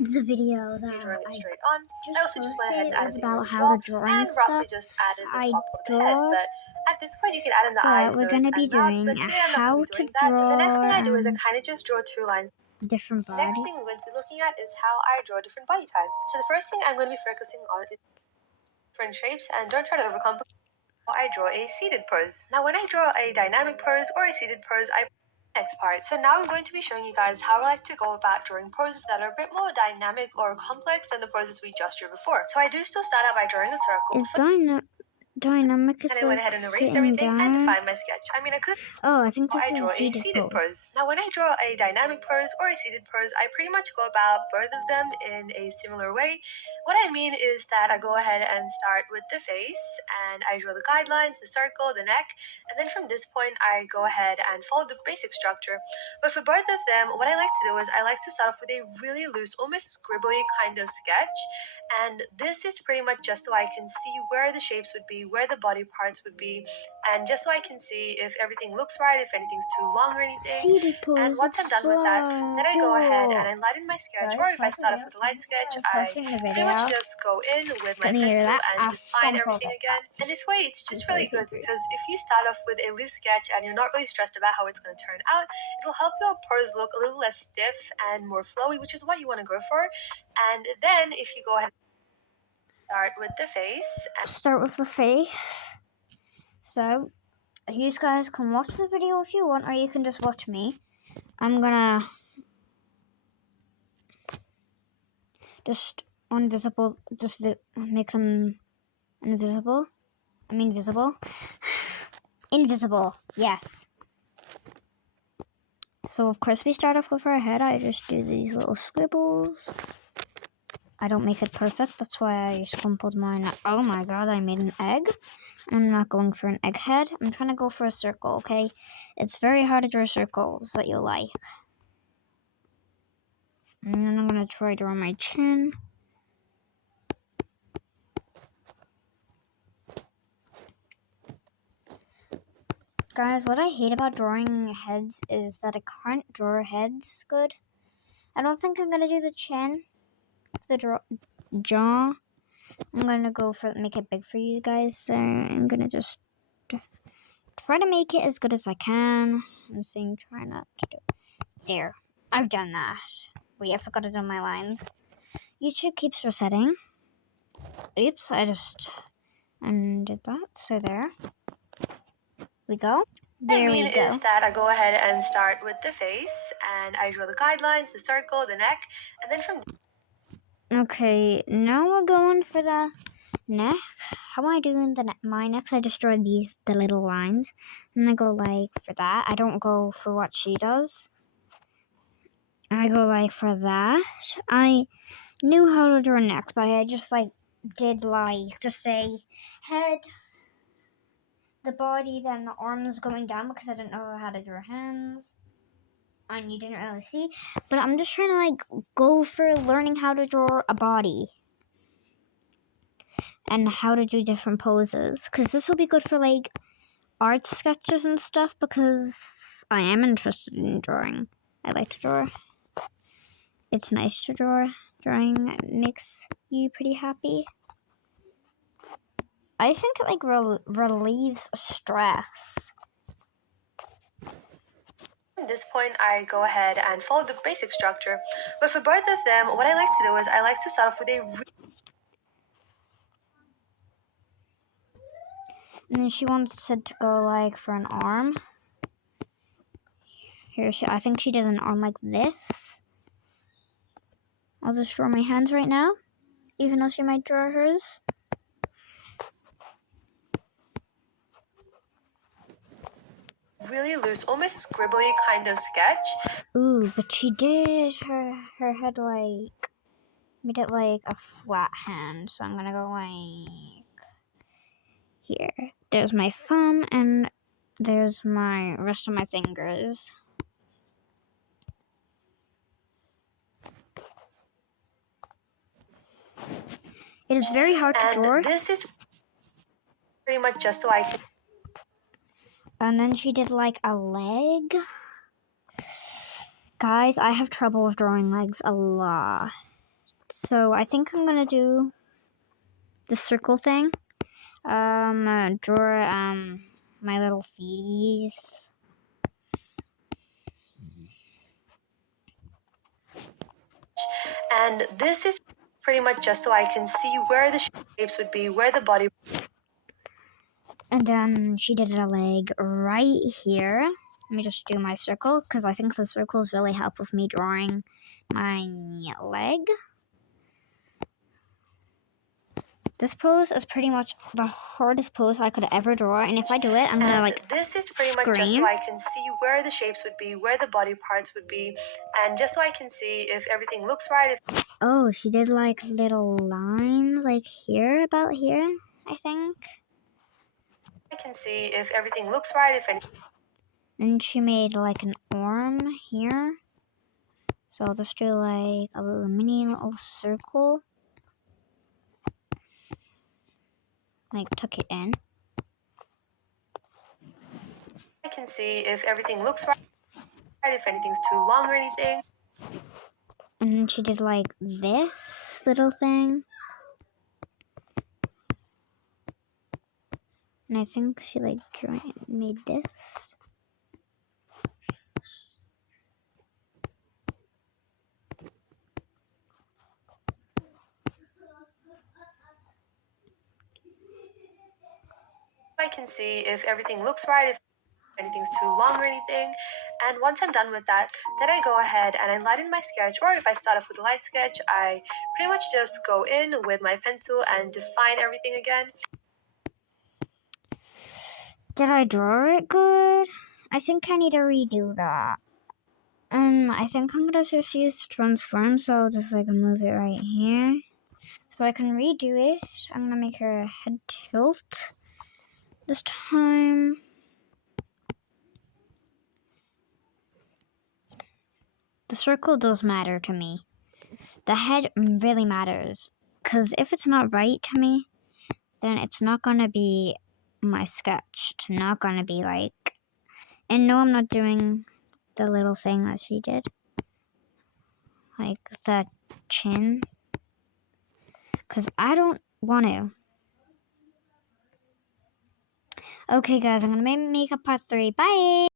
The video that drawing it I straight on. I also just went posted ahead and added was the about ears as how well, to draw and and roughly stuff. just added the I top of the head. draw, But at this point, you can add in the eyes, we're nose, gonna be and mouth. doing But today, I'm not how going to be to doing that. So the next thing I do draw is I kind of just draw 2 lines. different The next body. thing we're going to be looking at is how I draw different body types. So the first thing I'm going to be focusing on is different shapes, and don't try to overcomplicate. I draw a seated pose. Now, when I draw a dynamic pose or a seated pose, I next part. So now I'm going to be showing you guys how I like to go about drawing poses that are a bit more dynamic or complex than the poses we just drew before. So I do still start out by drawing a circle. Dynamic is And I went ahead and erased sitting everything and down. defined my sketch. I mean, I could. Oh, I think this I is draw a a seated seated pose. pose. Now, when I draw a dynamic pose or a seated pose, I pretty much go about both of them in a similar way. What I mean is that I go ahead and start with the face, and I draw the guidelines, the circle, the neck, and then from this point, I go ahead and follow the basic structure. But for both of them, what I like to do is I like to start off with a really loose, almost scribbly kind of sketch. And this is pretty much just so I can see where the shapes would be, where the body parts would be, and just so I can see if everything looks right, if anything's too long or anything. Seated pose. And once I'm done with that, then I go ahead and I lighten my sketch, or if I start off with a light sketch, I pretty much just go in with my pencil and define everything again. And this way, it's just really good because if you start off with a loose sketch and you're not really stressed about how it's going to turn out, it'll help your pose look a little less stiff and more flowy, which is what you want to go for. And then if you go ahead and start with the face. So, you guys can watch the video if you want, or you can just watch me. I'm gonna just make them invisible. I mean visible. Invisible, yes. So of course we start off with our head. I just do these little scribbles. I don't make it perfect, that's why I scrumpled mine. Oh my god, I made an egg. I'm not going for an egg head. I'm trying to go for a circle, okay? It's very hard to draw circles that you like. And then I'm gonna try to draw my chin. Guys, what I hate about drawing heads is that I can't draw heads good. I don't think I'm gonna do the chin, the jaw. I'm gonna go for make it big for you guys. So I'm gonna just try to make it as good as I can. I'm saying try not to do it. There, I've done that. Wait, I forgot to do my lines. YouTube keeps resetting. Oops, I just undid that. So there we go. There What I mean we go. is that I go ahead and start with the face, and I draw the guidelines, the circle, the neck, and then from. Okay, now we're going for the neck. How am I doing my neck? I just draw the little lines, and I go like for that. I don't go for what she does. I go like for that. I knew how to draw necks, but I just did just say head, the body, then the arms going down because I didn't know how to draw hands. And you didn't really see, but I'm just trying to go for learning how to draw a body and how to do different poses, because this will be good for art sketches and stuff, because I am interested in drawing. I like to draw. It's nice to draw. Drawing makes you pretty happy. I think it relieves stress. At this point, I go ahead and follow the basic structure. But for both of them, what I like to do is I like to start off with a. And then she wants it to go for an arm. Here, I think she did an arm like this. I'll just draw my hands right now, even though she might draw hers. Really loose, almost scribbly kind of sketch. Ooh, but she did her head made it like a flat hand. So I'm gonna go here. There's my thumb and there's my rest of my fingers. It is very hard to draw. And this is pretty much just so I can. And then she did a leg. Guys, I have trouble with drawing legs a lot. So I think I'm gonna do the circle thing. Draw my little feeties. And this is pretty much just so I can see where the shapes would be, where the body. And then she did a leg right here. Let me just do my circle, because I think the circles really help with me drawing my leg. This pose is pretty much the hardest pose I could ever draw, and if I do it, I'm gonna like this is pretty much just so scream. I can see where the shapes would be, where the body parts would be, and just so I can see if everything looks right. Oh, she did like little lines like here, about here, I think. I can see if everything looks right, if any. And she made like an arm here. So I'll just do like a little mini little circle. Like tuck it in. I can see if everything looks right, if anything's too long or anything. And then she did like this little thing. And I think she like made this. I can see if everything looks right, if anything's too long or anything. And once I'm done with that, then I go ahead and I lighten my sketch, or if I start off with a light sketch, I pretty much just go in with my pencil and define everything again. Did I draw it good? I think I need to redo that. I think I'm gonna just use transform, so I'll just like move it right here. So I can redo it. I'm gonna make her head tilt this time. The circle does matter to me. The head really matters. Because if it's not right to me, then it's not gonna be my sketch. It's not gonna be like. And no, I'm not doing the little thing that she did. Like the chin. Because I don't want to. Okay, guys, I'm gonna make a part 3. Bye!